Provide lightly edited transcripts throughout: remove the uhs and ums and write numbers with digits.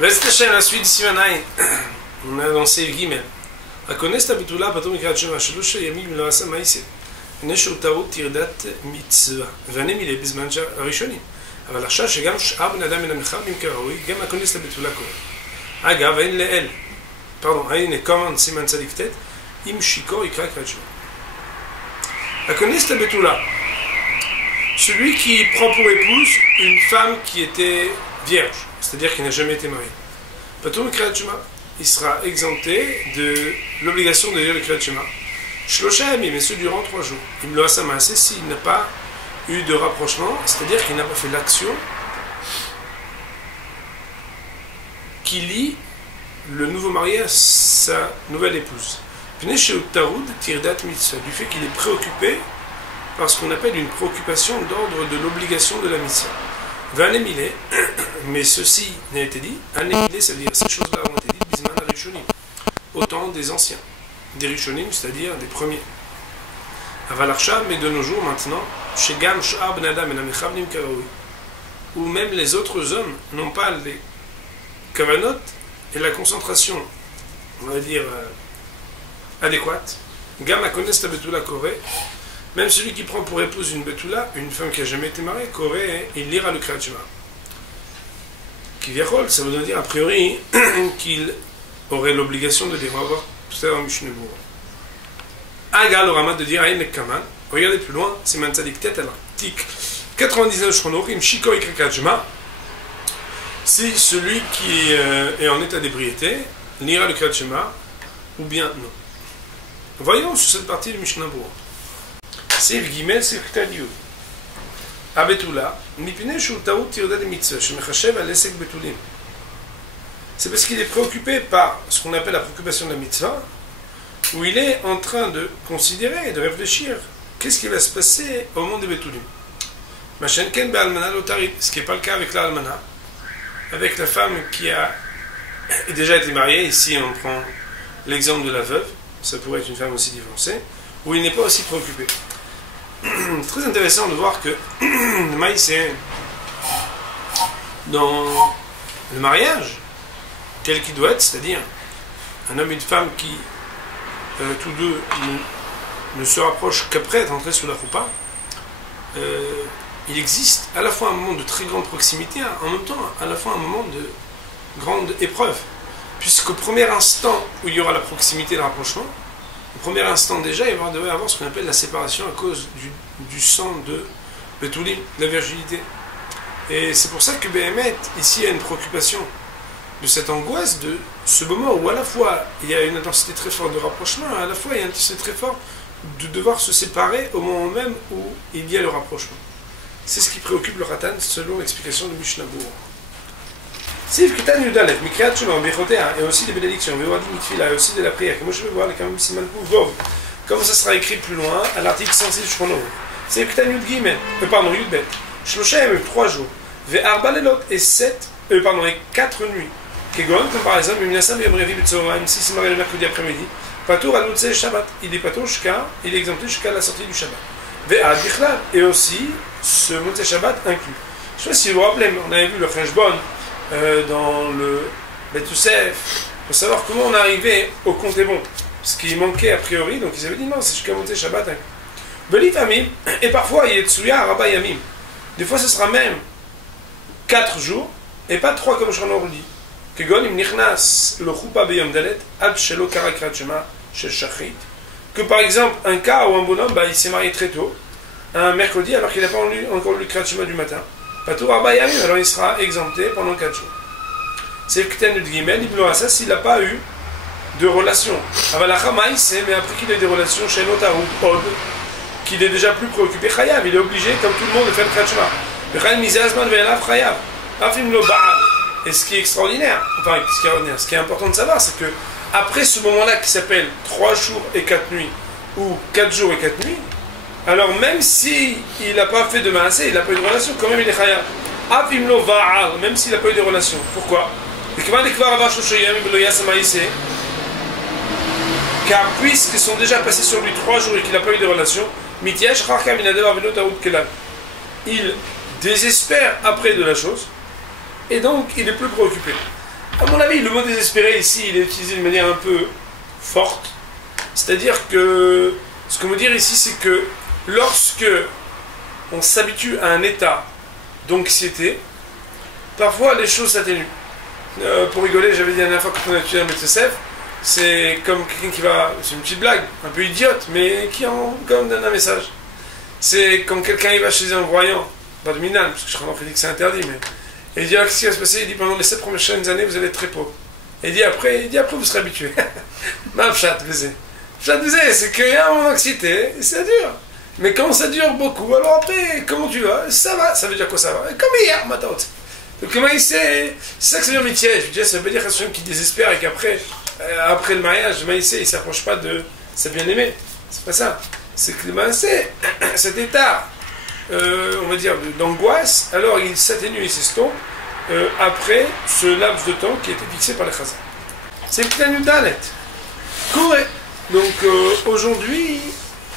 Reste la suite Simanai. On a lancé le Gimel. הכונס את הביטולה פטור מקריאת שמע, שלוש ימים לא עשה מעשה. מפני שהוא טעות טרדת מצווה. ואני מילא בזמן הראשונים. אבל עכשיו שגם שאר בן אדם מן המחבלים כראוי, גם הכונס את הביטולה קורה. אגב, אין לאל. הנה כמובן סימן צדיק ט', אם שיכור יקרא קריאת שמע. הכונס את הביטולה. Celui qui prend pour épouse une femme qui était vierge, c'est-à-dire qui n'a jamais été mariée. Patoum Kriyat Shema, il sera exempté de l'obligation de lire le Kriyat Shema. Shlosha Yamim, mais ce durant 3 jours. Il me l'a samassé s'il n'a pas eu de rapprochement, c'est-à-dire qu'il n'a pas fait l'action qui lie le nouveau marié à sa nouvelle épouse. Du fait qu'il est préoccupé par ce qu'on appelle une préoccupation d'ordre de l'obligation de la mission. Vanemile, mais ceci n'a été dit, Anemile, ça veut dire ces choses-là ont été dites, Bisman Rishonim, au temps des anciens, des Rishonim, c'est-à-dire des premiers. Avalarcha, mais de nos jours maintenant, chez Gam, Sh'ar Ben Adam et la Mechavnim Karaoui, où même les autres hommes n'ont pas les kavanot et la concentration, on va dire, adéquate. Gam a connaît cette betula Koré. Même celui qui prend pour épouse une betula, une femme qui n'a jamais été mariée, Koré, il lira le Kriyat Shema. Kivyachol, ça veut dire a priori qu'il aurait l'obligation de lire. On va voir tout à l'heure Mishnah Berurah. Agal au Ramad de dire Aïn Kaman. Regardez plus loin, c'est Manzadik Tet al Tik 99 Shronorim, Shiko Kriyat Shema. Si celui qui est en état d'ébriété lira le Kriyat Shema, ou bien non. Voyons sur cette partie de Mishnah Berurah. C'est le Gimel, c'est le Ktaliou. Abetula, Mipine Shou Taout Tirda de Mitzvah, Shemechashev Alesek Betulim. C'est parce qu'il est préoccupé par ce qu'on appelle la préoccupation de la mitzvah, où il est en train de considérer et de réfléchir qu'est-ce qui va se passer au monde des Betulim. Machenken Be'almana Lotarit, ce qui n'est pas le cas avec la Almana, avec la femme qui a déjà été mariée. Ici on prend l'exemple de la veuve, ça pourrait être une femme aussi divorcée, où il n'est pas aussi préoccupé. Très intéressant de voir que le maïs est dans le mariage tel qu'il doit être, c'est-à-dire un homme et une femme qui tous deux ne se rapprochent qu'après être entrés sous la choupa. Il existe à la fois un moment de très grande proximité, en même temps à la fois un moment de grande épreuve, puisqu'au premier instant où il y aura la proximité et le rapprochement, au premier instant déjà, il devrait y avoir ce qu'on appelle la séparation à cause du sang de Betulim, de la virginité. Et c'est pour ça que Béhémet, ici, il y a une préoccupation de cette angoisse, de ce moment où à la fois il y a une intensité très forte de rapprochement, à la fois il y a une intensité très forte de devoir se séparer au moment même où il y a le rapprochement. C'est ce qui préoccupe le Ratan selon l'explication de Mishnah Berurah. Sif Kitan Yudalef, Mikriyat Shema, Bechotea, et aussi des bénédictions, Ve'odim Mitfila, et aussi de la prière. Comme je vais voir, quand même, Siman Vov, comme ça sera écrit plus loin, à l'article 106 Shrono. Sif Kitan Yud Gimel, Yudbet, Shlosha Yemim, 3 jours, Ve'arba Lelot, et 4 nuits. Kegon, comme par exemple, Minasam Yom Revi Betzoraim, si c'est marié le mercredi après-midi, Patour Alutse Shabbat, il est Patour jusqu'à, il est exempté jusqu'à la sortie du Shabbat. Ve'ad Bichlal, et aussi, ce Motse Shabbat inclus. Je sais pas si vous vous rappelez, on avait vu le Cheshbon dans le Betoussef, pour savoir comment on arrivait au compte est bon. Ce qui manquait a priori, donc ils avaient dit non, c'est jusqu'à monter Shabbat. Belifamim, et parfois Yetsuya Rabba Yamim. Des fois ce sera même 4 jours, et pas 3 comme je le dis. Kegon im nichnas le chupa beyom dalet ad shelo kara kriyat shema shel shachrit. Que par exemple, un cas où un bonhomme, il s'est marié très tôt, un mercredi, alors qu'il n'a pas encore lu kriyat shema du matin. Patour Arba Yamim, alors il sera exempté pendant 4 jours. C'est le Kten de Gimel, il bloque ça s'il n'a pas eu de relation. Avalacha Maïs, mais après qu'il ait des relations chez Notarou, Od, qu'il est déjà plus préoccupé, Chayav, il est obligé, comme tout le monde, de faire le Kriyat Shema. Le Chayav Mizazman Ve'elav Chayav. Afim lo Baal. Et ce qui est extraordinaire, ce qui est important de savoir, c'est que après ce moment-là qui s'appelle 3 jours et 4 nuits, ou 4 jours et 4 nuits, alors même si il n'a pas fait de maasé, il n'a pas eu de relation, quand même il est chayav. Afimlo va'al, même s'il n'a pas eu de relation. Pourquoi? Car puisqu'ils sont déjà passés sur lui 3 jours et qu'il n'a pas eu de relation, il désespère après de la chose, et donc il est plus préoccupé. À mon avis, le mot désespéré ici, il est utilisé de manière un peu forte. C'est-à-dire que, ce qu'on veut dire ici, c'est que lorsque on s'habitue à un état d'anxiété, parfois les choses s'atténuent. Pour rigoler, j'avais dit la dernière fois quand on a étudié un médecin, c'est comme quelqu'un qui va, c'est une petite blague, un peu idiote, mais qui en comme donne un message. C'est quand quelqu'un va chez un voyant, pas de minal, parce que je crois qu'on dit que c'est interdit, mais et il dit, ah, qu'est-ce qui va se passer? Il dit, pendant les 7 prochaines années, vous allez être très pauvre. Et il dit, après, vous serez habitué. Ma chat, c'est qu'il y a une anxiété, et ça dure. Mais quand ça dure beaucoup, alors après, comment tu vas? Ça va, ça veut dire quoi ça va? Comme hier, ma tante. Donc comment il sait? C'est ça que ça veut dire métier. Je veux dire, ça veut dire qu'il y a quelqu'un qui désespère et qu'après, après le mariage, il ne s'approche pas de sa bien-aimée. C'est pas ça. C'est que c'est cet état, on va dire, d'angoisse, alors il s'atténue et s'estompe après ce laps de temps qui a été fixé par les chazals. C'est le Ktan Dalet. Corée. Donc aujourd'hui,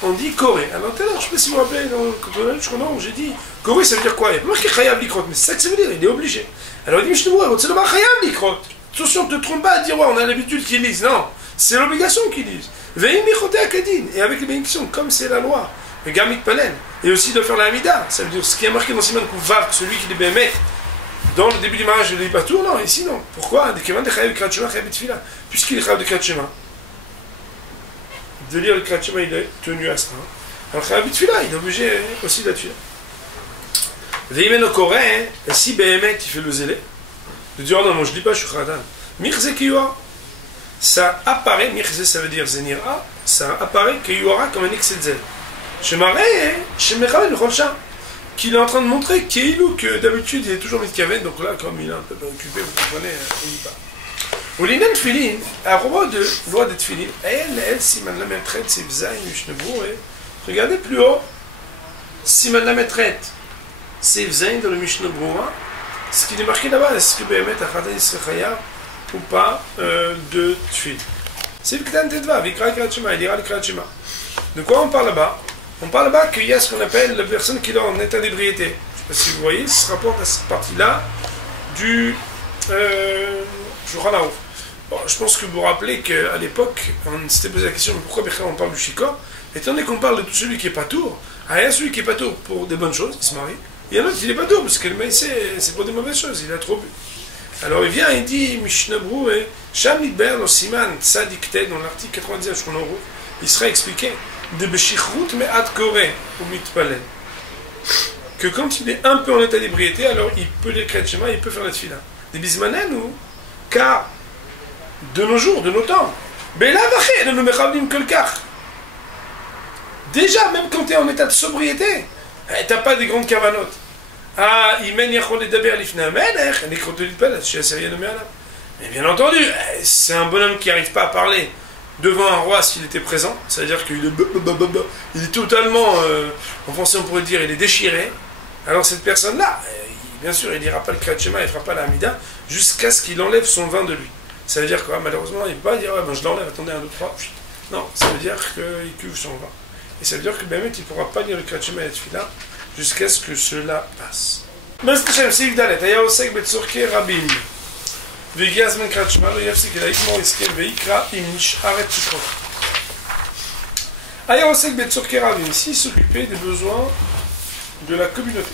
on dit Corée. Alors tout à l'heure, je ne sais pas si vous vous rappelez, dans le Ktan je crois non, j'ai dit Corée, ça veut dire quoi? Il n'y a pas marqué Chayav Likrot, mais c'est ça que ça veut dire, il est obligé. Alors il dit Mishnebou, c'est le bar Chayav Likrot. Attention, ne te trompe pas à dire, ouais, on a l'habitude qu'ils lisent. Non, c'est l'obligation qu'ils lisent. Veim Michoté Akadin. Et avec les bénédictions, comme c'est la loi. Le Gamit Palen. Et aussi de faire la Hamida. Ça veut dire ce qui est marqué dans Siman Kouvav, celui qui est bémet. Dans le début du mariage, il ne lit pas tout, non, ici non. Pourquoi? Puisqu'il est Chayav de Kriyat Shema. De lire le Kriyat Shema, il est tenu à ça. Alors Chayav de Tfila, il est obligé aussi de la tuer. Veim no Koré, si bémet, il fait le zélé. De dire, oh non, moi je ne lis pas, je suis Khadan. Mirze Kiyua. Ça apparaît, Mirze ça veut dire Zenira, ça apparaît Kiyuara comme un excès de zèle. Chez Maré, chez Mechal, le Rocha, qu'il est en train de montrer Keilou, que d'habitude il est toujours Mitkaven, donc là, comme il est un peu occupé, vous comprenez, il lit pas. Ou l'Inan Tfilin, à propos de loi de Tfilin, elle, Siman la maîtrette, c'est Vzaï, Mishnebou, et regardez plus haut, Siman la maîtrette, c'est Vzaï dans le Mishnebou, ce qui est marqué là-bas, est-ce que Béhémet a Khatan Israël ou pas de Tfil. C'est le Ktan Tedva, Vikra Kriyat Shema, il dira le Kriyat Shema. De quoi on parle là-bas? On parle là-bas qu'il y a ce qu'on appelle la personne qui est en état d'ébriété. Je ne sais pas si vous voyez, ça se rapporte à cette partie-là du Shulchan Aruch. Bon, je pense que vous vous rappelez qu'à l'époque, on s'était posé la question de pourquoi on parle du Shikor. Étant donné qu'on parle de tout celui qui est patour, il y a celui qui est patour pour des bonnes choses, il se marie. Il y en a un autre qui n'est pas tour, parce que le maïsé, c'est pour des mauvaises choses, il a trop bu. Alors il vient, il dit, Mishnebou, et Sham Lidber, dans Siman, Tzadikte, dans l'article 90, je crois, il sera expliqué, de Beshichrout, mais Ad Koré, ou Mitpalen. Que quand il est un peu en état d'ébriété, alors il peut les Kriyat Shema, il peut faire la tfila. Des bismanen, ou, car, de nos jours, de nos temps, Bela Vaché, ne nous mechavlim que le kach. Déjà, même quand tu es en état de sobriété, t'as pas des grandes cavanotes. Ah, Imen Yachol et Daber Lifna Melech, mais bien entendu, c'est un bonhomme qui n'arrive pas à parler devant un roi s'il était présent, c'est-à-dire qu'il est, il est totalement, en français on pourrait dire, il est déchiré. Alors cette personne-là, bien sûr, il n'ira pas le Kriyat Shema, il ne fera pas la Hamida, jusqu'à ce qu'il enlève son vin de lui. Ça veut dire quoi? Malheureusement, il ne peut pas dire, ben, je l'enlève, attendez, 1, 2, 3. Non, ça veut dire qu'il cuve son vin. Et ça veut dire que ben, il ne pourra pas lire le Kriyat Shema et la Tfila jusqu'à ce que cela passe. Mestre Shem, c'est Yvdalet, Aya Osek Betzorke Rabim. Vegia Zman Kriyat Shema, lo yafsik el Haïkmor Iskel Veikra Im Nisharet Tikrot. Aya Osek Betzorke Rabim, ici s'occuper des besoins de la communauté.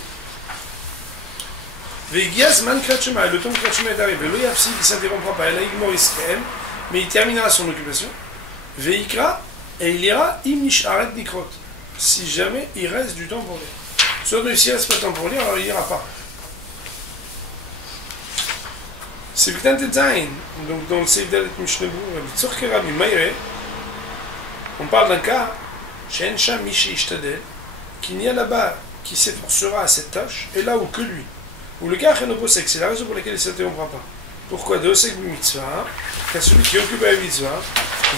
Vegia Zman Kriyat Shema, le temps que Kriyat Shema est arrivé, lo yafsik, il ne s'interrompra pas, el Haïkmor Iskel, mais il terminera son occupation. Veikra, et il ira Im Nisharet Tikrot. Si jamais il reste du temps pour lire. Soit s'il reste pas de temps pour lire, alors il n'ira pas. C'est Ktan Tetzain, donc dans le Seif Dalet Mishnebou, on parle d'un cas, Shen Sham Mishi Ishtadel, qu'il n'y a là-bas qui s'efforcera à cette tâche, et là où que lui. Ou le cas Chenoposek, c'est la raison pour laquelle il ne s'interrompra pas. Pourquoi? De Osek Mitzvah, car celui qui occupe la mitzvah,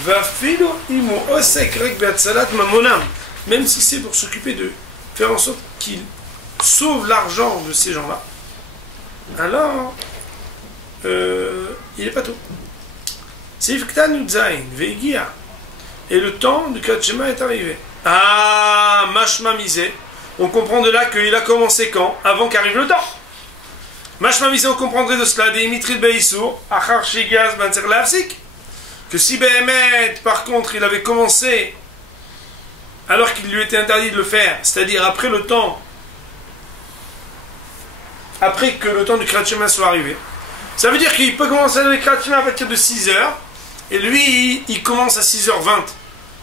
va filo imo Osek Rek Beatzalat Mamonam, même si c'est pour s'occuper de faire en sorte qu'il sauve l'argent de ces gens-là, alors il n'est pas tout. C'est Ktan Udzain, Veigia. Et le temps du Kriyat Shema est arrivé. Ah, Mashma Misé. On comprend de là qu'il a commencé quand? Avant qu'arrive le temps. Mashmamisé, on comprendrait de cela, des Mitrid Beisour, Achar Shigaz Banzer Lavsik, que si Behemet, par contre, il avait commencé alors qu'il lui était interdit de le faire, c'est-à-dire après le temps, après que le temps du Kriyat Shema soit arrivé, ça veut dire qu'il peut commencer le Kriyat Shema à partir de 6h, et lui, il commence à 6h20,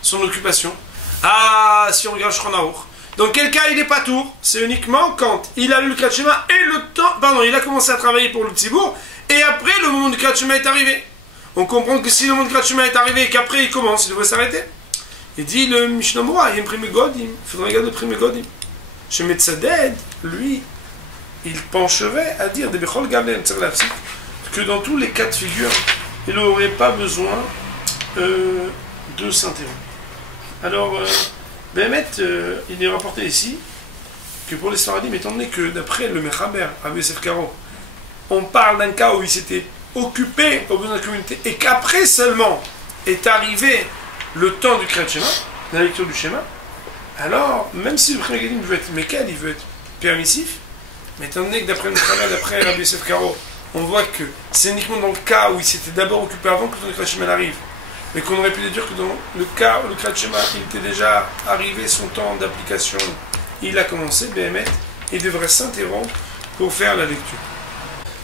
son occupation. Ah, si on regarde Shulchan Aruch. Dans quel cas il est pas tour? C'est uniquement quand il a lu le Kriyat Shema et le temps, pardon, il a commencé à travailler pour le Tzibour, et après le moment du Kriyat Shema est arrivé. On comprend que si le moment du Kriyat Shema est arrivé et qu'après il commence, il devrait s'arrêter. Il dit le Mishnah Moura, il y a un Prime Godim, il faudrait regarder le Prime Godim. Chez Metzaded, lui, il pencherait à dire que dans tous les cas de figure, il n'aurait pas besoin de s'interrompre. Alors, Behemet, il est rapporté ici que pour les Sfaradim, étant donné que d'après le Mechaber, Rabbi Yosef Karo, on parle d'un cas où il s'était occupé au besoin de la communauté et qu'après seulement est arrivé le temps du Kriyat Shema, de la lecture du schéma, alors, même si le Prime Godim veut être mécal, il veut être permissif, mais étant donné que d'après le Mechaber, d'après Rabbi Yosef Karo, on voit que c'est uniquement dans le cas où il s'était d'abord occupé avant que le Kriyat Shema arrive, mais qu'on aurait pu déduire que dans le cas où le Kriyat Shema il était déjà arrivé, son temps d'application, il a commencé, Behemet, il devrait s'interrompre pour faire la lecture.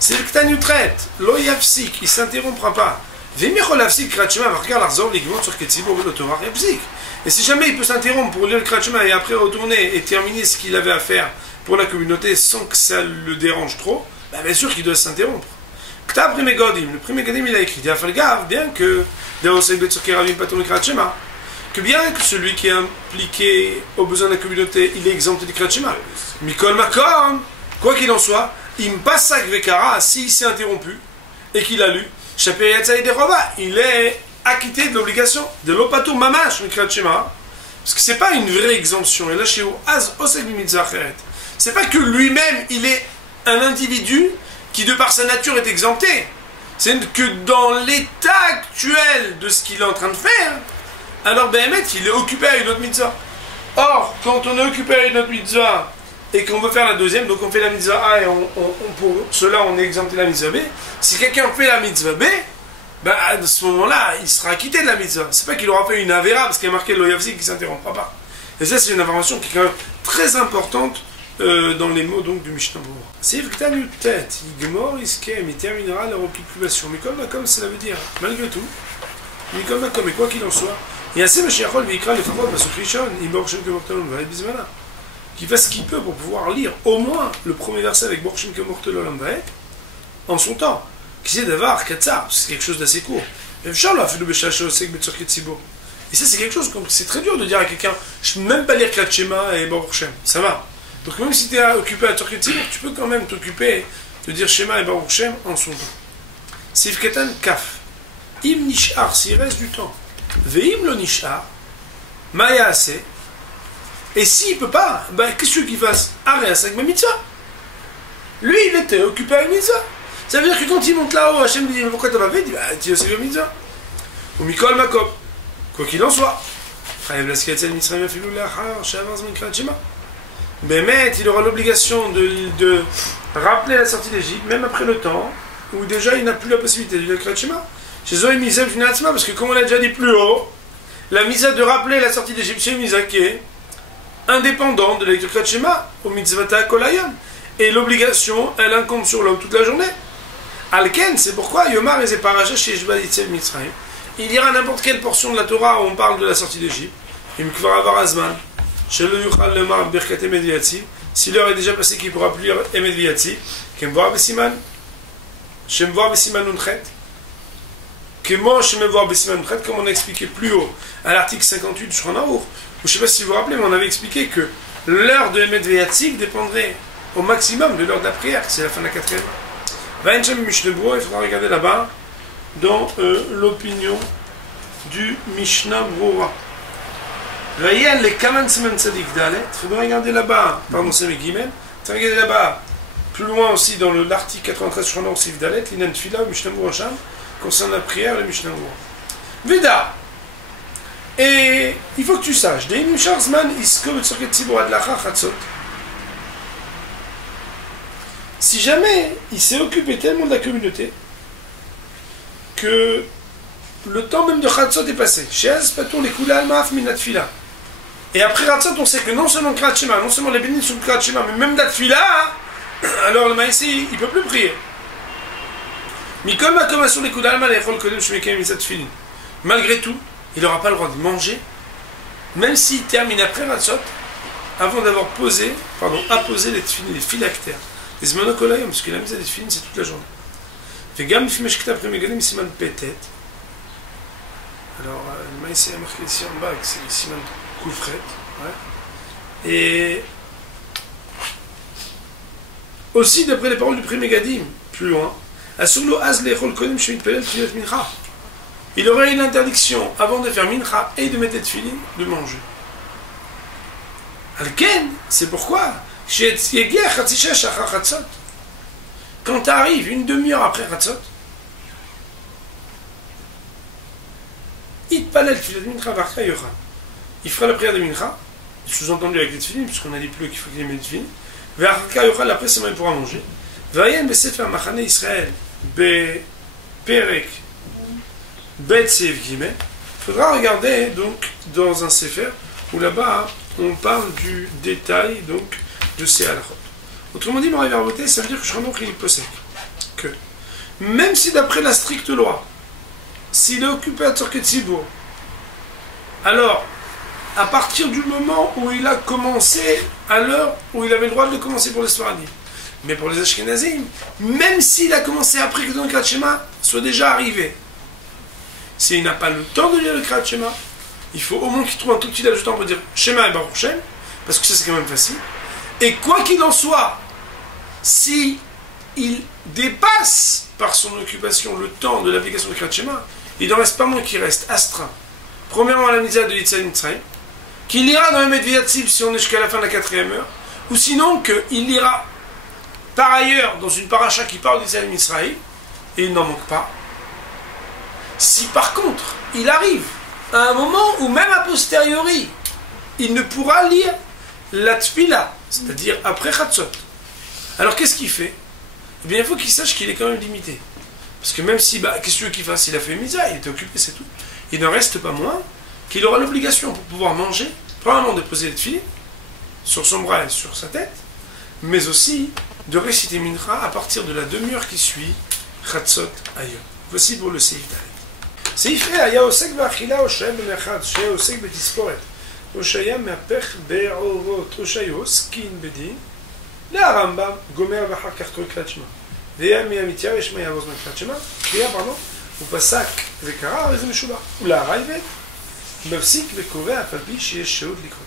C'est le Ktan Yutret, lo yafsik, il ne s'interrompra pas. Vemichol yafsik Kriyat Shema, regarde l'arzor, les gmot sur Ketzibor, le Torah yafsik. Et si jamais il peut s'interrompre pour lire le Kriyat Shema et après retourner et terminer ce qu'il avait à faire pour la communauté sans que ça le dérange trop, ben bien sûr qu'il doit s'interrompre. K'ta Prime Godim, le Prime Godim il a écrit, bien que bien que celui qui est impliqué aux besoins de la communauté, il est exempté du Kriyat Shema. Mikol Makom, quoi qu'il en soit, il me passe Vekara, s'il s'est interrompu et qu'il a lu, il est acquitté de l'obligation de l'opatur mamash, le Kriyat Shema, parce que c'est pas une vraie exemption. Et là, chez Az Osek Mitzvah Acheret, c'est pas que lui-même, il est un individu qui, de par sa nature, est exempté. C'est que dans l'état actuel de ce qu'il est en train de faire, alors Behemet, il est occupé à une autre mitzvah. Or, quand on est occupé à une autre mitzvah et qu'on veut faire la deuxième, donc on fait la mitzvah A et pour cela on est exempté de la mitzvah B. Si quelqu'un fait la mitzvah B, ben à ce moment-là, il sera acquitté de la mitzvah. C'est pas qu'il aura fait une avéra parce qu'il y a marqué l'oyavzi qui ne s'interrompra pas. Et ça, c'est une information qui est quand même très importante dans les mots donc du Mishnah Berurah. C'est V'ktan Yutet, Yigmor Iskem, il terminera leur occupation. Mais comme cela veut dire, malgré tout, Mikol Makom, et quoi qu'il en soit, il y a assez Mashiachol, Vikra, les Favot, Basuk Rishon, Ibor Shem Kemortelon, Vaed Bizmana, qui fasse ce qu'il peut pour pouvoir lire au moins le premier verset avec Bor Shem Kemortelon, Vaed, en son temps. Qui sait d'avoir Katsar, c'est quelque chose d'assez court. Et ça, c'est quelque chose, c'est très dur de dire à quelqu'un, je ne peux même pas lire Kriyat Shema et Baruch Shem, ça va. Donc même si tu es occupé à Torah Tzibur, tu peux quand même t'occuper de dire Shema et Baruch Shem en son temps. Sif Ketan Kaf. Im Nishar, s'il reste du temps. Veim lo Nishar, Maya Ase. Et s'il ne peut pas, ben, qu'est-ce qu'il fasse? Areas avec ma mitzvah. Lui, il était occupé à une mitzvah. Ça veut dire que quand il monte là-haut, Hachem lui dit pourquoi tu n'as pas fait? Il dit tu sais bien mitzvah. Ou Mikol Makom. Quoi qu'il en soit. Behemet, il aura l'obligation de rappeler la sortie d'Égypte, même après le temps, où déjà il n'a plus la possibilité de lire le Kriyat Shema. Chez Zoé Misa Finansma, parce que comme on l'a déjà dit plus haut, la Misa de rappeler la sortie d'Égypte, c'est une Misa qui est indépendante de la lecture Kriyat Shema, au Mitzvata Kolayam. Et l'obligation, elle incombe sur l'homme toute la journée. Alken, c'est pourquoi Yomar et Paracha chez Jbalitzev Mitzrayim. Il lira n'importe quelle portion de la Torah où on parle de la sortie d'Égypte. Il me kvar avar azman. Chez le Yuchal Lemar Birkat Emed Viatzi. Si l'heure est déjà passée, qu'il pourra plus lire Emed Viatzi. Kem voir Besiman. Shem voir Besiman Nunchet. Kemo Shem voir Besiman Nunchet, comme on a expliqué plus haut à l'article 58 du Shulchan Aruch. Je ne sais pas si vous vous rappelez, mais on avait expliqué que l'heure de Emed Viatzi dépendrait au maximum de l'heure de la prière, c'est la fin de la quatrième. Vaïnchem Mishnah Berurah, il faudra regarder là-bas dans l'opinion du Mishnah Berurah. Vaïen les Kaman Semen Tzadik Dalet, il faudra regarder là-bas, pardon, c'est mes guillemets, il faudra regarder là-bas, plus loin aussi dans l'article 93 sur Shulchan Sif Dalet, l'Inan Tfila, Mishnah Berurah Sham, concernant la prière, le Mishnah Berurah. Veda. Et il faut que tu saches, Dein Misharzman Isko Betzorket Tzibur Adlacha Chatzot. Si jamais il s'est occupé tellement de la communauté que le temps même de Chatzot est passé. Et après Chatzot, on sait que non seulement Kriyat Shema, non seulement les bénis sont Kriyat Shema, mais même la Tfila, alors le Maïsi, il ne peut plus prier. Malgré tout, il n'aura pas le droit de manger, même s'il termine après Chatzot, avant d'avoir apposé les phylactères. Les zmanokolayom, parce que la mise à des films, c'est toute la journée. Fait gamme fimeshkta après megalim siman pétet. Alors, le maïs est marqué ici en bas, c'est siman koufret. Ouais. Et aussi, d'après les paroles du prix Megadim, plus loin, Asulu az lechol kodim shemit pelel tfilat mincha. Il aurait une interdiction, avant de faire mincha et de mettre des tfilin, de manger. Alken, c'est pourquoi quand tu arrives une demi-heure après Chatzot, il fera la prière de Mincha, sous-entendu avec les tefilin, puisqu'on a dit plus qu'il faut qu'il y ait des tefilin. Après, c'est il pourra manger. Il faudra regarder donc dans un sefer où là-bas on parle du détail donc de ces halachot. Autrement dit, Moraï Verboté, ça veut dire que Shramon il possède que même si d'après la stricte loi, s'il est occupé à Tzorket Tzibour, alors à partir du moment où il a commencé, à l'heure où il avait le droit de le commencer pour les Sfaradim, mais pour les Ashkenazim, même s'il a commencé après que le Kriyat Shema soit déjà arrivé, s'il n'a pas le temps de lire le Kriyat Shema, il faut au moins qu'il trouve un tout petit laps de temps pour dire Shema et Baruch Shem, parce que ça c'est quand même facile. Et quoi qu'il en soit, si il dépasse par son occupation le temps de l'application du Kriyat Shema, il n'en reste pas moins qu'il reste astreint. Premièrement à la Mitzvah de Yitzhak Mitzrayim, qu'il ira dans le Medviat Tzib si on est jusqu'à la fin de la 4e heure, ou sinon qu'il ira par ailleurs dans une paracha qui parle d'Yitzhak Mitzrayim, et il n'en manque pas. Si par contre, il arrive à un moment où même a posteriori, il ne pourra lire la tfila, c'est-à-dire après Chatzot. Alors qu'est-ce qu'il fait? Eh bien, il faut qu'il sache qu'il est quand même limité. Parce que même si, qu'est-ce que tu veux qu'il fasse? Il a fait Misa, il était occupé, c'est tout. Il ne reste pas moins qu'il aura l'obligation pour pouvoir manger, premièrement de poser les tfilin sur son bras et sur sa tête, mais aussi de réciter Mincha à partir de la demi-heure qui suit Chatzot ailleurs. Voici pour le Seif Dalet. סעיף היה עוסק באכילה או שהיה במרחץ, שהיה עוסק בתספורת, או שהיה מהפך בעורות, או שהיה עוסקין בדין, להרמב"ם גומר ואחר כך קורא קריאת שמע. והיה מהמתיירש מה יעבור זמן קריאת שמע, קריאה הוא פסק וקרא, וזה משובח. ולהרייבד מפסיק וקובע אף על פי שיש שהות לקרוא.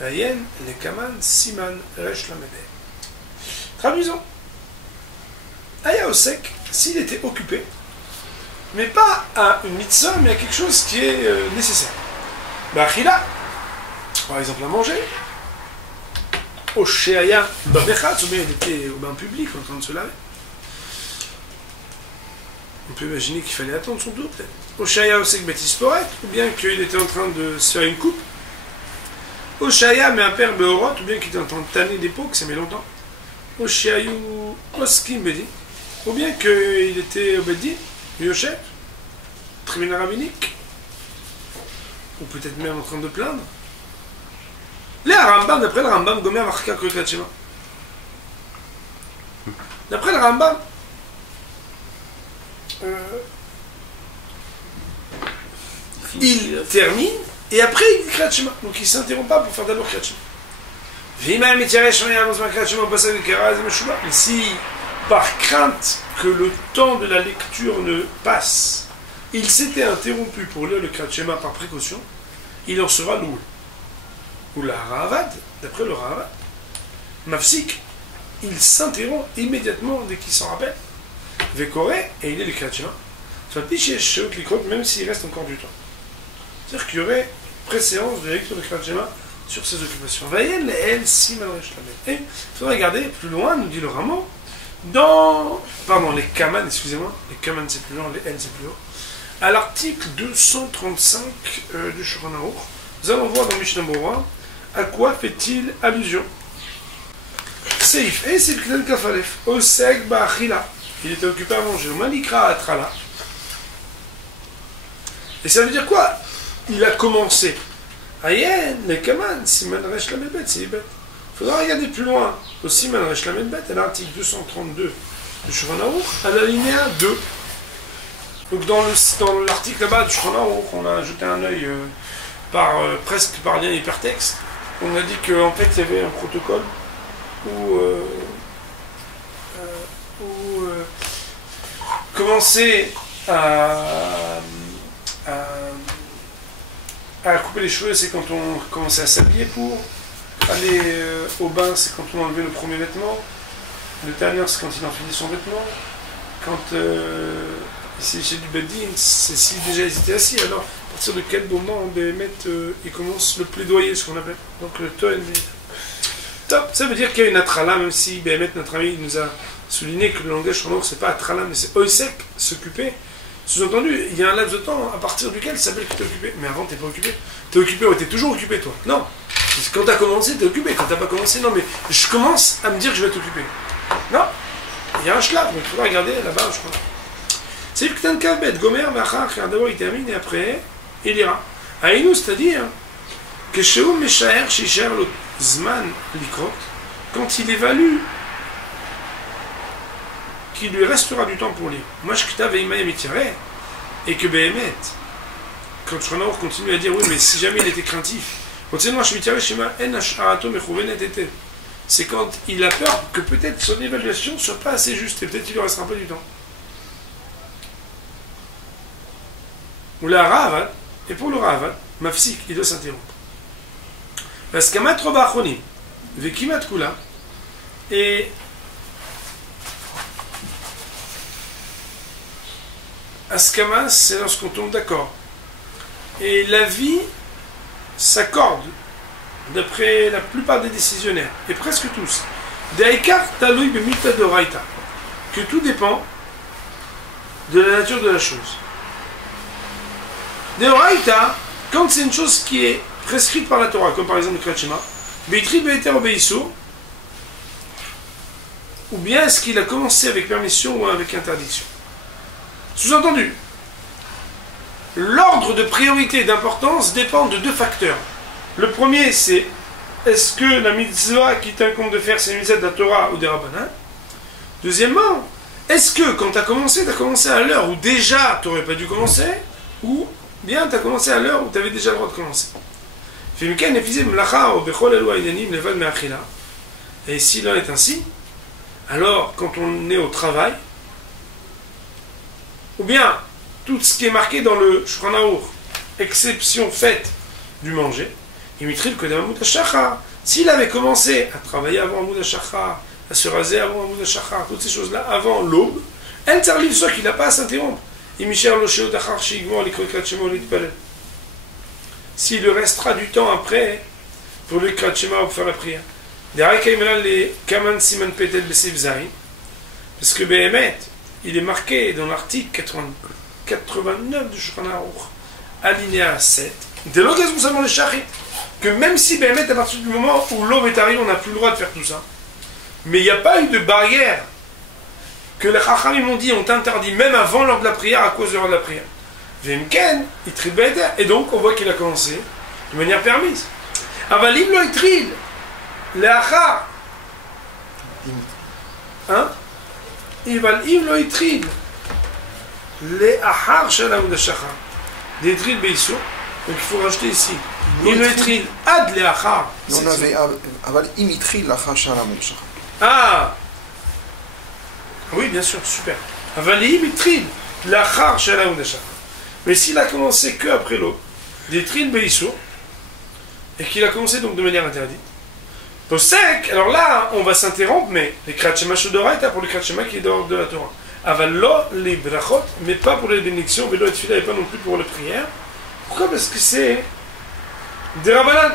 ועיין לקמן סימן רש למדה. Traduisons. Aya Osek, s'il était occupé, mais pas à une mitzvah, mais à quelque chose qui est nécessaire. Ba'achila, par exemple à manger, au sheaya b'mechatz, ou bien il était au bain public en train de se laver. On peut imaginer qu'il fallait attendre son tour peut-être. Au sheaya osek betisporet, ou bien qu'il était en train de se faire une coupe. Au sheaya mais un père beorot, ou bien qu'il était en train de tanner des pots, que ça met longtemps. Au sheayu oskim bedi, ou bien qu'il était au bedi. Yosef, tribunal rabbinique, ou peut-être même en train de plaindre. Les Rambam, d'après le Rambam, Gomer Marka Kriyat Shema. D'après le Rambam, il termine et après il dit Kriyat Shema. Donc il ne s'interrompt pas pour faire d'abord Kriyat Shema. Si par crainte que le temps de la lecture ne passe, il s'était interrompu pour lire le Kriyat Shema par précaution, il en sera loué. Ou la Ravad, d'après le Ravad, Mafsik, il s'interrompt immédiatement dès qu'il s'en rappelle, Vekoré, et il est le Kriyat Shema, même s'il reste encore du temps. C'est-à-dire qu'il y aurait préséance de la lecture de Kriyat Shema sur ses occupations. Et il faudra regarder plus loin, nous dit le Rameau, les Kaman, excusez-moi, les Kaman c'est plus long, les N c'est plus haut, à l'article 235 du Shulchan Aruch, nous allons voir dans Mishnah Berurah à quoi fait-il allusion. Seif, et c'est le Kafalef. Osek Ba'achila. Il était occupé à manger. Malikra Atrala. Et ça veut dire quoi? Il a commencé. Ayen, les Kaman, Siman Resh la Medbet, c'est bête. Il faudra regarder plus loin. Au Siman Resh la Medbet, à l'article 232 du Shulchan Aruch, à la linéa 2. Donc dans l'article là-bas du Shulchan Aruch, on a jeté un œil presque par lien hypertexte. On a dit qu'en fait il y avait un protocole où commencer à couper les cheveux, c'est quand on commençait à s'habiller pour aller au bain, c'est quand on enlevait le premier vêtement. Le dernier, c'est quand il enfilait son vêtement. Quand c'est chez du Bedin, c'est si déjà ils étaient assis, alors à partir de quel moment il commence le plaidoyer, ce qu'on appelle. Donc le Toen. Top, ça veut dire qu'il y a une atrala, même si Béhémet, notre ami, nous a souligné que le langage sonore, c'est pas atrala, mais c'est oisek, s'occuper. Sous-entendu, il y a un laps de temps à partir duquel ça s'appelle que tu es occupé. Mais avant, tu n'es pas occupé. Tu es occupé, ouais, tu es toujours occupé, toi. Non. Quand tu as commencé, tu es occupé. Quand tu n'as pas commencé, non, mais je commence à me dire que je vais t'occuper. Non. Il y a un shlaf, donc il faudra regarder là-bas, je crois. C'est que t'as un Gomer, Machar, d'abord il termine et après, il ira. Aïnou, c'est-à-dire que Sheou Meshaer, Shisher, le Zman, Likrot, quand il évalue qu'il lui restera du temps pour lire. Moi, je t'avais tiré et que Béhémet, quand Shanaour continue à dire oui, mais si jamais il était craintif, c'est quand il a peur que peut-être son évaluation ne soit pas assez juste et peut-être qu'il ne lui restera pas du temps. Ou la Rahavat, et pour le Rahavat, Mafsik, il doit s'interrompre. Parce qu'à Matroba Achronim, Vekimat Kula, et Askama, c'est lorsqu'on tombe d'accord. Et la vie s'accorde, d'après la plupart des décisionnaires, et presque tous, que tout dépend de la nature de la chose. Deoraita, quand c'est une chose qui est prescrite par la Torah, comme par exemple le Kriyat Shema, Beitri Beiter Obeiso, ou bien est-ce qu'il a commencé avec permission ou avec interdiction? Sous-entendu, l'ordre de priorité et d'importance dépend de deux facteurs. Le premier, c'est est-ce que la mitzvah qui t'incombe de faire, c'est une mitzvah de la Torah ou des Rabbanan? Deuxièmement, est-ce que quand tu as commencé à l'heure où déjà tu n'aurais pas dû commencer, ou bien tu as commencé à l'heure où tu avais déjà le droit de commencer? Et s'il en est ainsi, alors quand on est au travail, ou bien tout ce qui est marqué dans le Shulchan Aruch, exception faite du manger, s'il avait commencé à travailler avant Amoud HaShachar, à se raser avant Amoud HaShachar, toutes ces choses-là avant l'aube, elle t'arrive soit qu'il n'a pas à s'interrompre. S'il lui restera du temps après pour le Kriyat Shema ou pour faire la prière. Parce que Béhémet, il est marqué dans l'article 89 du Shulchan Aruch, alinéa 7, de l'occasion seulement les shachit, que même si Béhémet, à partir du moment où l'aube est arrivée, on n'a plus le droit de faire tout ça. Mais il n'y a pas eu de barrière que les Chachamim m'ont dit, on t'interdit même avant l'heure de la prière à cause de l'heure de la prière. Vemken, il trill beter, et donc on voit qu'il a commencé de manière permise. Avalim lo itril, le achar, hein? Ivalim lo itril, le achar shalaoud hashachar, des tril beiso, donc il faut rajouter ici. Il lo itril ad le achar. On avait aval imitril l'achar shalaoud hashachar. Ah oui, bien sûr, super. Avalim itril, l'achar shalaoud hashachar. Mais s'il a commencé que après l'eau, des tril beiso, et qu'il a commencé donc de manière interdite, Posek, alors là, on va s'interrompre, mais les Kriyat Shema Shodoraita pour le Kriyat Shema qui est dehors de la Torah. Avallo les brachot, mais pas pour les bénédictions, velo et tefila, et pas non plus pour les prières. Pourquoi? Parce que c'est des Rabbanan.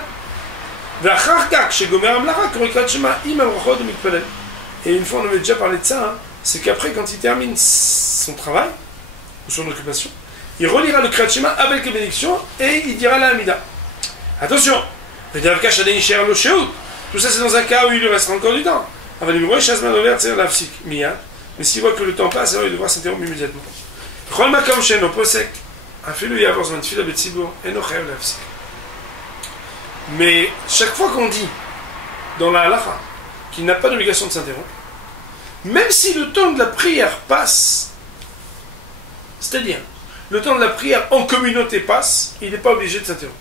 Et une fois, on avait déjà parlé de ça, hein, c'est qu'après, quand il termine son travail, ou son occupation, il relira le Kriyat Shema avec les bénédictions, et il dira la Hamida. Attention, le Davka Shadei Sher Lo Sheut. Tout ça, c'est dans un cas où il lui restera encore du temps. Mais s'il voit que le temps passe, alors il devra s'interrompre immédiatement. Mais chaque fois qu'on dit dans la halakha qu'il n'a pas d'obligation de s'interrompre, même si le temps de la prière passe, c'est-à-dire le temps de la prière en communauté passe, il n'est pas obligé de s'interrompre.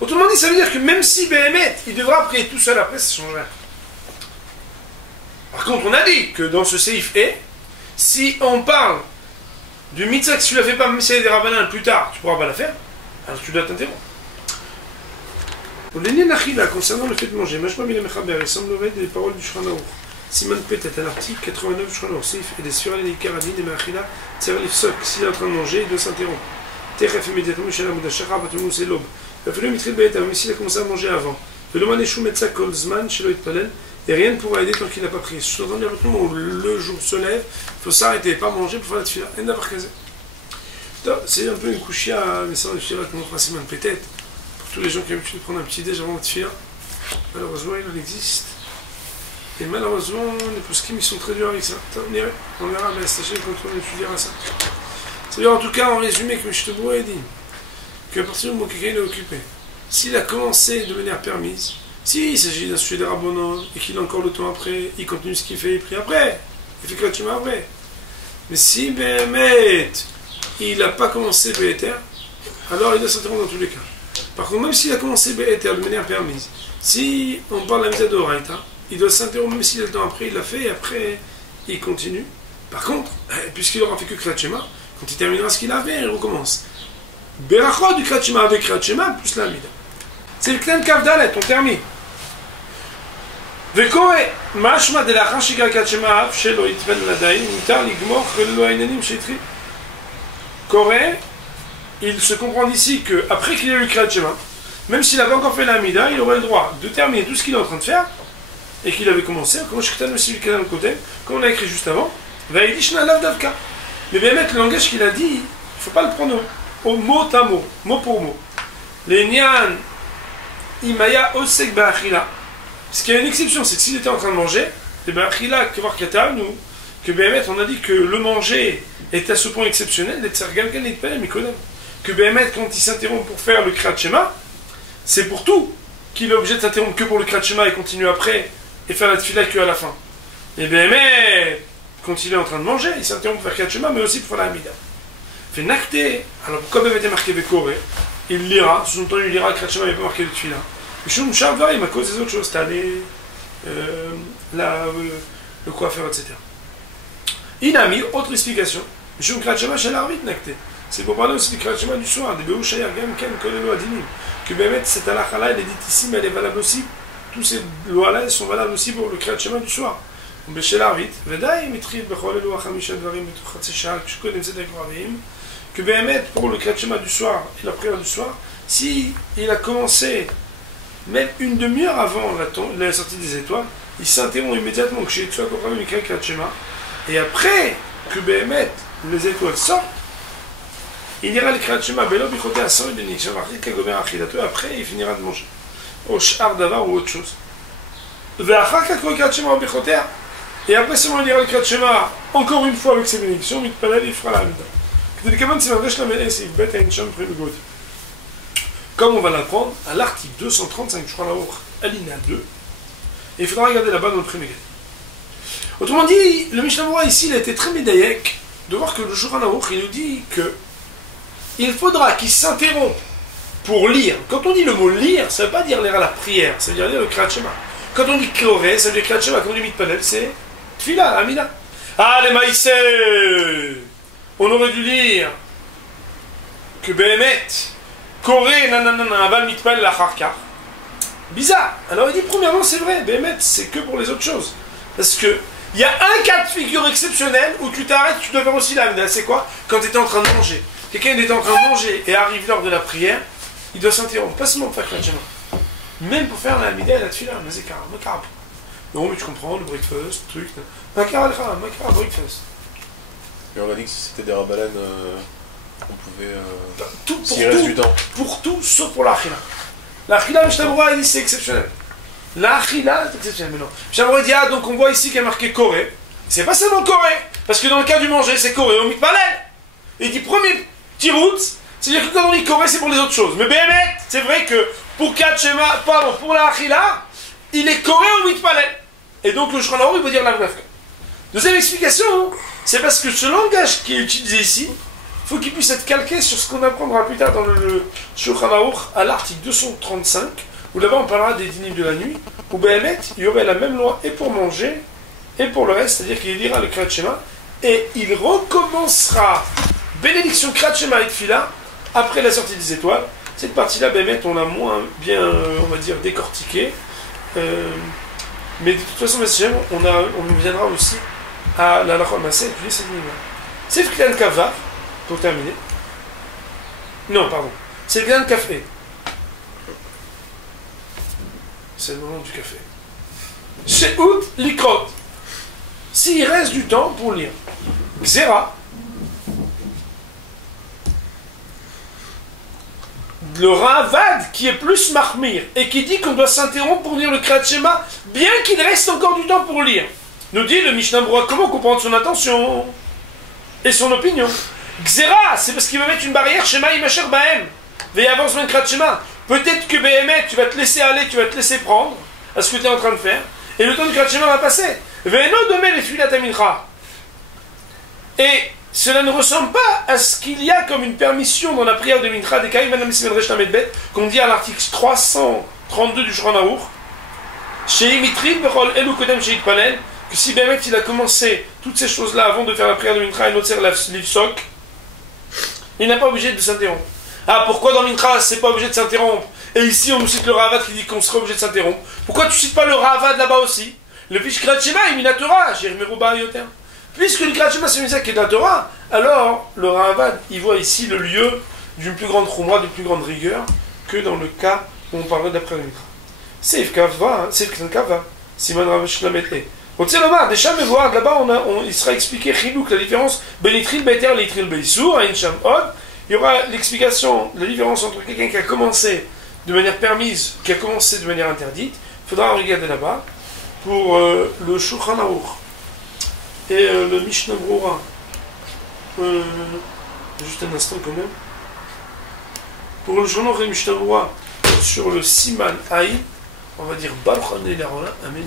Autrement dit, ça veut dire que même si Béhémet, il devra prier tout seul après, ça change rien. Par contre, on a dit que dans ce séif si on parle du mitzvah que si tu ne la fais pas, même si elle est des rabbinins plus tard, tu ne pourras pas la faire, alors tu dois t'interrompre. Pour l'énien achila, concernant le fait de manger, Mashma Mile Mechaber, il semblerait des paroles du Shulchan Aruch. Siman Petet, à l'article 89 du Shulchan Aruch, Seif et des Sfira les Karadin et Machila, Tzer Lifsok, s'il est en train de manger, il doit s'interrompre. Techef immédiatement, Michel Amoudachara, Batumou, c'est l'aube. Il a fallu Mitril Be'etam, mais s'il a commencé à manger avant. Le Maneshu Metza Kolzman, chez Loït Palel, et rien ne pourra aider tant qu'il n'a pas prié. Sous-entendu, à moment où le jour se lève, il faut s'arrêter, pas manger pour faire la tefila. Et d'avoir casé. C'est un peu une couchia, mais ça, la tefila, comme on fera Siman Petet. Tous les gens qui ont l'habitude de prendre un petit déj avant de faire, malheureusement il en existe. Et malheureusement, les poskim ils sont très durs avec ça. On verra, mais sachez quand on étudiera ça. C'est-à-dire en tout cas, en résumé, comme je te bois dit, qu'à partir du moment où quelqu'un est occupé, s'il a commencé de manière permise, s'il s'agit d'un sujet de rabbonon et qu'il a encore le temps après, il continue ce qu'il fait, il prie après, il fait que tu m'as après. Mais si Béhémet, il n'a pas commencé Béhéter, alors il doit s'interrompre dans tous les cas. Par contre, même s'il a commencé Béhéter de manière permise, si on parle de la mise d'Oraïta, il doit s'interrompre même s'il a le temps après, il l'a fait et après il continue. Par contre, puisqu'il aura fait que Kriyat Shema, quand il terminera ce qu'il a fait, il recommence. Berachot du Kriyat Shema avec Kriyat Shema plus la Mida. C'est le Klen Kavdalet, on termine. וקורא משמע דלאחר שיקרא קריאת שמע אף שלא יתפלל עדיין מותר לגמור ללא העניינים שהתחיל. קורא, il se comprend ici que après qu'il ait eu Kriyat Shema, même s'il n'avait encore fait la Mida, il aurait le droit de terminer tout ce qu'il est en train de faire et qu'il avait commencé, comme on a écrit juste avant, mais bien mettre le langage qu'il a dit, il ne faut pas le prendre au mot à mot, mot pour mot. Les Nyan Imaya Osek Ba'achila. Ce qui a une exception, c'est que s'il était en train de manger, et bien Achila, que Béhémet, on a dit que le manger est à ce point exceptionnel, que Béhémet, quand il s'interrompt pour faire le Kriyat Shema, c'est pour tout qu'il est obligé de s'interrompre que pour le Kriyat Shema et continuer après et faire la tefila qu'à la fin. Et Béhémet, quand il est en train de manger, il s'interrompt pour faire Kriyat Shema, mais aussi pour faire la Hamida. Fait Nakte, alors pourquoi Béhémet est marqué Bekoré, il lira, sous-entendu il lira le Kriyat Shema, il n'est pas marqué de tefila. Mishum Sharvarim, à cause des autres choses, c'est-à-dire le coiffeur, etc. Inami, autre explication. Mishum Kriyat Shema shel Arvit Nakte. C'est pour parler aussi du Kriyat Shema du soir, des Be'u Shayar Gam Ken Kolelo Adinim. Que Béhémet, cette halakha-là, elle est dite ici, mais elle est valable aussi. Tous ces lois-là, elles sont valables aussi pour le Kriyat Shema du soir. Beshel Arvit, Vedaï, Mitril, Bechol Elo Achamisha Dvarim, Betuchatse Shah, Kshkonem Zedek Ravim. Que Béhémet, pour le Kriyat Shema du soir et la prière du soir, si il a commencé même une demi-heure avant la sortie des étoiles, il s'interrompt immédiatement que chez Tzua Kochav et Kriyat Shema, et après que Béhémet, les étoiles sortent, il ira le Kriyat Shema, Belo Bichoté Asor de Nikshav Achit Kagomer Achidato, et après il finira de manger. Au Sh'ar Davar ou autre chose. Ve'achar Kakro Kriyat Shema Bichoté, et après seulement il ira le Kriyat Shema, encore une fois avec ses bénédictions, Mitpalel, il fera la Hamida. Comme on va l'apprendre à l'article 235 du Shulchan Aruch, alinéa 2, et il faudra regarder là-bas dans le premier. Autrement dit, le Mishnah Berurah ici, il a été très médaillek de voir que le Shulchan Aruch, il nous dit que il faudra qu'il s'interrompe pour lire. Quand on dit le mot lire, ça ne veut pas dire lire à la prière, ça veut dire lire le Kriyat Shema. Quand on dit Koré, ça veut dire Kriyat Shema. Quand on dit Mitpalel, c'est Tfila, Amina. Ah, les maïsés, on aurait dû lire que Béhémet, Koré, nanana, aval mitpalel acharkar. Bizarre. Alors il dit, premièrement, c'est vrai, Béhémet, c'est que pour les autres choses. Parce que il y a un cas de figure exceptionnel où tu t'arrêtes, tu dois faire aussi la Hamida. C'est quoi? Quand tu étais en train de manger. Quelqu'un était en train de manger et arrive l'heure de la prière, il doit s'interrompre. Pas seulement pour faire Kriyat Shema. Même pour faire la Hamida et la Tfila, Mazekara, Makara. Non, mais tu comprends, le breakfast, le truc. Makara, breakfast. Et on a dit que c'était des rabbalans. On pouvait. Tout, s'il reste du temps. Pour tout, sauf pour l'achila. L'achila, Mishnah Berurah, il dit c'est exceptionnel. La achila, c'est exceptionnel, mais non. J'aimerais dire, donc on voit ici qu'il y a marqué Koré. C'est pas seulement Koré, parce que dans le cas du manger, c'est Koré au mitpalel. Il dit premier petit route, c'est-à-dire que quand on dit Koré, c'est pour les autres choses. Mais Béhémet, c'est vrai que pour Katchema, pardon, pour la achila, il est Koré au mitpalel. Et donc le Shulchan Aruch, il veut dire la Vnafka. Deuxième explication, c'est parce que ce langage qui est utilisé ici, il faut qu'il puisse être calqué sur ce qu'on apprendra plus tard dans le Shulchan Aruch, à l'article 235, où là-bas on parlera des dynimes de la nuit, où Béhémet, il y aurait la même loi et pour manger, et pour le reste, c'est-à-dire qu'il lira le Kriyat Shema, et il recommencera bénédiction Kriyat Shema et Tfila, après la sortie des étoiles. Cette partie-là, Béhémet, on l'a moins bien, on va dire, décortiquée. Mais de toute façon, on viendra aussi à la Lachol Massé, et puis c'est le minimum. C'est le Klan Kava, pour terminer. Non, pardon. C'est le Klan Café. C'est le moment du café. She'ut Likrot. S'il reste du temps pour lire. Xera. Le Ravad qui est plus Mahmir et qui dit qu'on doit s'interrompre pour lire le Kriyat Shema, bien qu'il reste encore du temps pour lire. Nous dit le Mishnah Berurah comment comprendre son intention et son opinion. Xera, c'est parce qu'il va mettre une barrière Shema Imasher Bahem. Veille avance le Kriyat Shema. Peut-être que Béhémet, tu vas te laisser aller, tu vas te laisser prendre à ce que tu es en train de faire, et le temps du Kriyat Shema va passer. Ve'eno domé les filat amincha. Et cela ne ressemble pas à ce qu'il y a comme une permission dans la prière de Mincha des Kaïm Madame Simen Resh Tamedbet, qu'on dit à l'article 332 du Shulchan Aruch, chez Imitrin Bechol Elu Kodem Sheit Panel, que si Béhémet il a commencé toutes ces choses-là avant de faire la prière de Mincha et Notzer Livsok, il n'a pas obligé de s'interrompre. Ah, pourquoi dans Mincha c'est pas obligé de s'interrompre? Et ici on nous cite le Ravad qui dit qu'on sera obligé de s'interrompre. Pourquoi tu cites pas le Ravad là-bas aussi? Le Fish Kriyat Shema est mina Torah, Jermeruba Yoter. Puisque le Kriyat Shema c'est une qui est de la Torah, alors le Ravad il voit ici le lieu d'une plus grande chumra, d'une plus grande rigueur que dans le cas où on parlerait d'après le Mincha. Seif Kava, Seif Kava, Siman Rav Shlamet. On tient là-bas, déjà mais voir là-bas il sera expliqué Chilouk, la différence Benitril Beter, Litril Beisour, Ain Sham Od. Il y aura l'explication, la différence entre quelqu'un qui a commencé de manière permise, qui a commencé de manière interdite. Il faudra regarder là-bas pour le Shulchan Aruch et le Mishnah Berurah. Juste un instant quand même. Pour le Shulchan Aruch et le Mishnah Berurah sur le Siman Aïn, on va dire Baruch Adonai Amen.